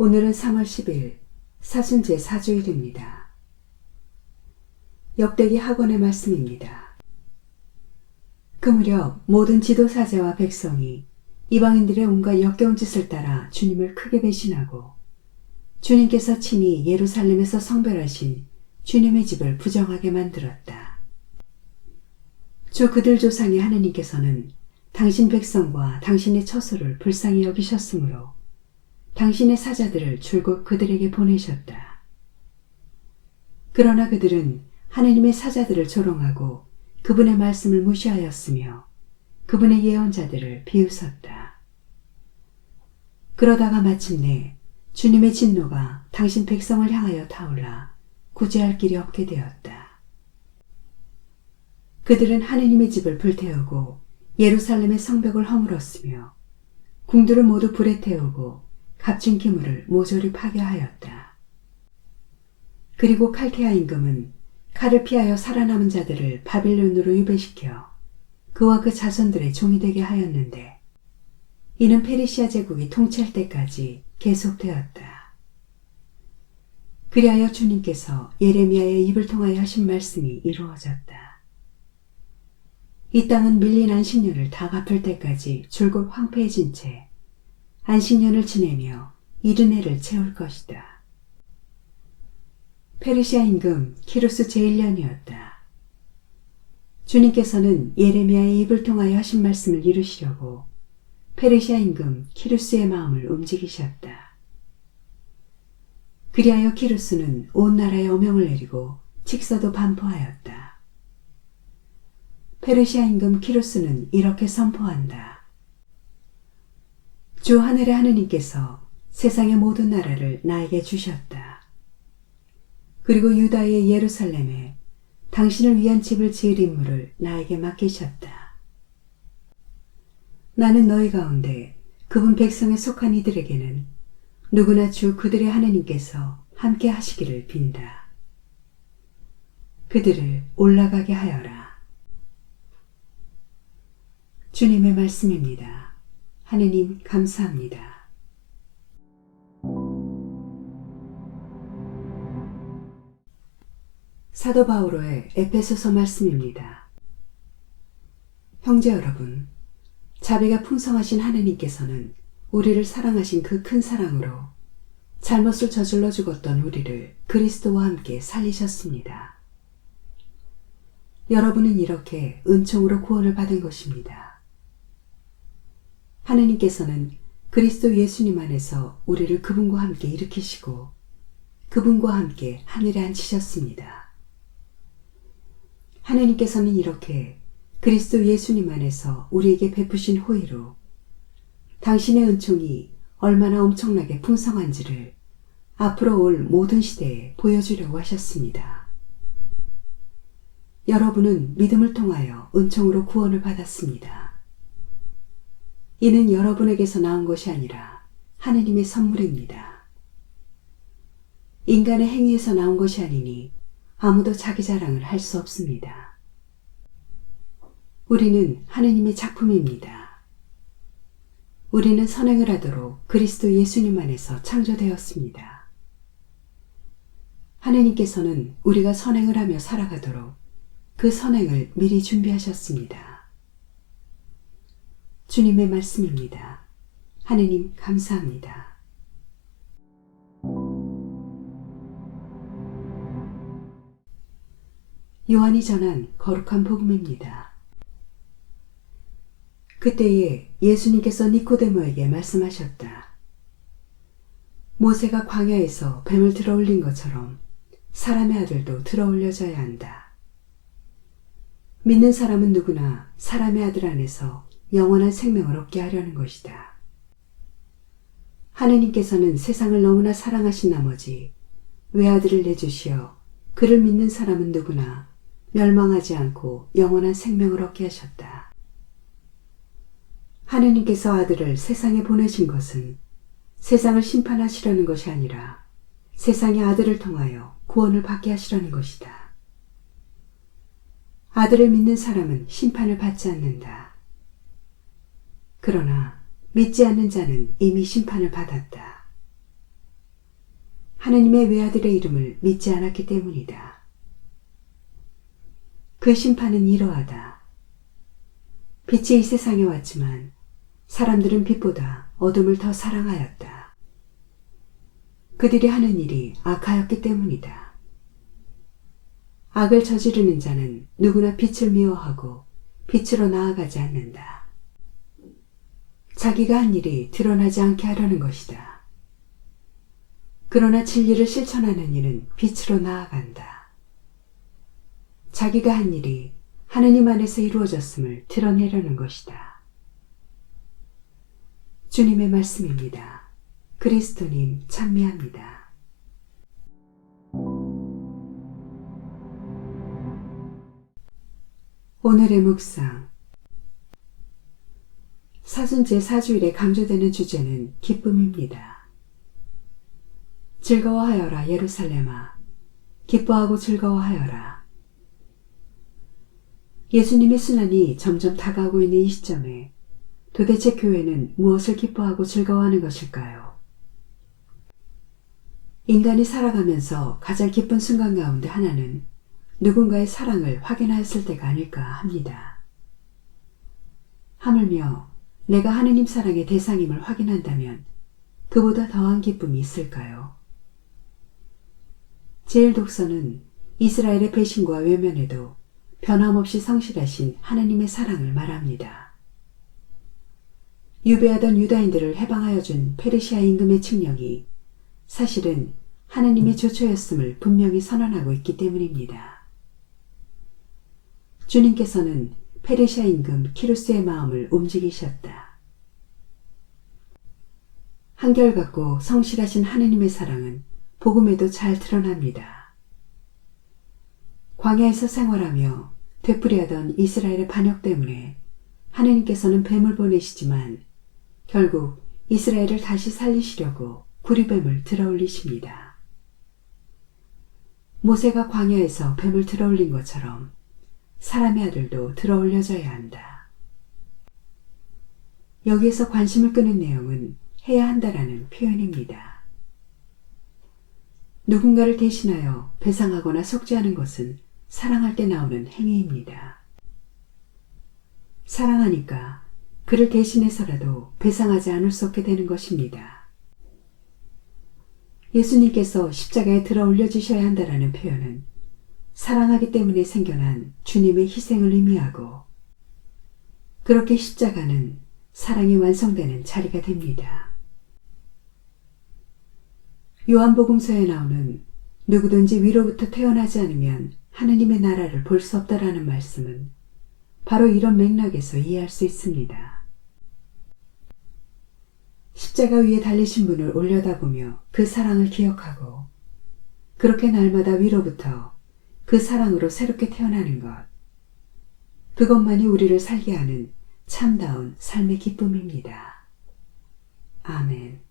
오늘은 3월 10일 사순제 4주일입니다. 역대기 학원의 말씀입니다. 그 무렵 모든 지도사제와 백성이 이방인들의 온갖 역겨운 짓을 따라 주님을 크게 배신하고 주님께서 친히 예루살렘에서 성별하신 주님의 집을 부정하게 만들었다. 주 그들 조상의 하느님께서는 당신 백성과 당신의 처소를 불쌍히 여기셨으므로 당신의 사자들을 줄곧 그들에게 보내셨다. 그러나 그들은 하느님의 사자들을 조롱하고 그분의 말씀을 무시하였으며 그분의 예언자들을 비웃었다. 그러다가 마침내 주님의 진노가 당신 백성을 향하여 타올라 구제할 길이 없게 되었다. 그들은 하느님의 집을 불태우고 예루살렘의 성벽을 허물었으며 궁들을 모두 불에 태우고 값진 기물을 모조리 파괴하였다. 그리고 칼케아 임금은 칼을 피하여 살아남은 자들을 바빌론으로 유배시켜 그와 그 자손들의 종이 되게 하였는데 이는 페르시아 제국이 통치할 때까지 계속되었다. 그리하여 주님께서 예레미야의 입을 통하여 하신 말씀이 이루어졌다. 이 땅은 밀린 안식년을 다 갚을 때까지 줄곧 황폐해진 채 안식년을 지내며 이른 해를 채울 것이다. 페르시아 임금 키루스 제1년이었다. 주님께서는 예레미야의 입을 통하여 하신 말씀을 이루시려고 페르시아 임금 키루스의 마음을 움직이셨다. 그리하여 키루스는 온 나라에 어명을 내리고 직서도 반포하였다. 페르시아 임금 키루스는 이렇게 선포한다. 주 하늘의 하느님께서 세상의 모든 나라를 나에게 주셨다. 그리고 유다의 예루살렘에 당신을 위한 집을 지을 임무를 나에게 맡기셨다. 나는 너희 가운데 그분 백성에 속한 이들에게는 누구나 주 그들의 하느님께서 함께 하시기를 빈다. 그들을 올라가게 하여라. 주님의 말씀입니다. 하느님 감사합니다. 사도 바오로의 에베소서 말씀입니다. 형제 여러분, 자비가 풍성하신 하느님께서는 우리를 사랑하신 그 큰 사랑으로 잘못을 저질러 죽었던 우리를 그리스도와 함께 살리셨습니다. 여러분은 이렇게 은총으로 구원을 받은 것입니다. 하느님께서는 그리스도 예수님 안에서 우리를 그분과 함께 일으키시고 그분과 함께 하늘에 앉히셨습니다. 하느님께서는 이렇게 그리스도 예수님 안에서 우리에게 베푸신 호의로 당신의 은총이 얼마나 엄청나게 풍성한지를 앞으로 올 모든 시대에 보여주려고 하셨습니다. 여러분은 믿음을 통하여 은총으로 구원을 받았습니다. 이는 여러분에게서 나온 것이 아니라 하느님의 선물입니다. 인간의 행위에서 나온 것이 아니니 아무도 자기 자랑을 할 수 없습니다. 우리는 하느님의 작품입니다. 우리는 선행을 하도록 그리스도 예수님 안에서 창조되었습니다. 하느님께서는 우리가 선행을 하며 살아가도록 그 선행을 미리 준비하셨습니다. 주님의 말씀입니다. 하느님 감사합니다. 요한이 전한 거룩한 복음입니다. 그때에 예수님께서 니코데모에게 말씀하셨다. 모세가 광야에서 뱀을 들어올린 것처럼 사람의 아들도 들어올려져야 한다. 믿는 사람은 누구나 사람의 아들 안에서 영원한 생명을 얻게 하려는 것이다. 하느님께서는 세상을 너무나 사랑하신 나머지 외아들을 내주시어 그를 믿는 사람은 누구나 멸망하지 않고 영원한 생명을 얻게 하셨다. 하느님께서 아들을 세상에 보내신 것은 세상을 심판하시려는 것이 아니라 세상의 아들을 통하여 구원을 받게 하시려는 것이다. 아들을 믿는 사람은 심판을 받지 않는다. 그러나 믿지 않는 자는 이미 심판을 받았다. 하느님의 외아들의 이름을 믿지 않았기 때문이다. 그 심판은 이러하다. 빛이 이 세상에 왔지만 사람들은 빛보다 어둠을 더 사랑하였다. 그들이 하는 일이 악하였기 때문이다. 악을 저지르는 자는 누구나 빛을 미워하고 빛으로 나아가지 않는다. 자기가 한 일이 드러나지 않게 하려는 것이다. 그러나 진리를 실천하는 이는 빛으로 나아간다. 자기가 한 일이 하느님 안에서 이루어졌음을 드러내려는 것이다. 주님의 말씀입니다. 그리스도님 찬미합니다. 오늘의 묵상. 사순 제4주일에 강조되는 주제는 기쁨입니다. 즐거워하여라 예루살렘아, 기뻐하고 즐거워하여라. 예수님의 순환이 점점 다가오고 있는 이 시점에 도대체 교회는 무엇을 기뻐하고 즐거워하는 것일까요? 인간이 살아가면서 가장 기쁜 순간 가운데 하나는 누군가의 사랑을 확인하였을 때가 아닐까 합니다. 하물며 내가 하느님 사랑의 대상임을 확인한다면 그보다 더한 기쁨이 있을까요? 제1독서는 이스라엘의 배신과 외면에도 변함없이 성실하신 하느님의 사랑을 말합니다. 유배하던 유다인들을 해방하여 준 페르시아 임금의 칙령이 사실은 하느님의 조처였음을 분명히 선언하고 있기 때문입니다. 주님께서는 페르시아 임금 키루스의 마음을 움직이셨다. 한결같고 성실하신 하느님의 사랑은 복음에도 잘 드러납니다. 광야에서 생활하며 되풀이하던 이스라엘의 반역 때문에 하느님께서는 뱀을 보내시지만 결국 이스라엘을 다시 살리시려고 구리뱀을 들어올리십니다. 모세가 광야에서 뱀을 들어올린 것처럼 사람의 아들도 들어올려져야 한다. 여기에서 관심을 끄는 내용은 해야 한다라는 표현입니다. 누군가를 대신하여 배상하거나 속죄하는 것은 사랑할 때 나오는 행위입니다. 사랑하니까 그를 대신해서라도 배상하지 않을 수 없게 되는 것입니다. 예수님께서 십자가에 들어 올려지셔야 한다라는 표현은 사랑하기 때문에 생겨난 주님의 희생을 의미하고 그렇게 십자가는 사랑이 완성되는 자리가 됩니다. 요한복음서에 나오는 누구든지 위로부터 태어나지 않으면 하느님의 나라를 볼 수 없다라는 말씀은 바로 이런 맥락에서 이해할 수 있습니다. 십자가 위에 달리신 분을 올려다보며 그 사랑을 기억하고 그렇게 날마다 위로부터 그 사랑으로 새롭게 태어나는 것, 그것만이 우리를 살게 하는 참다운 삶의 기쁨입니다. 아멘.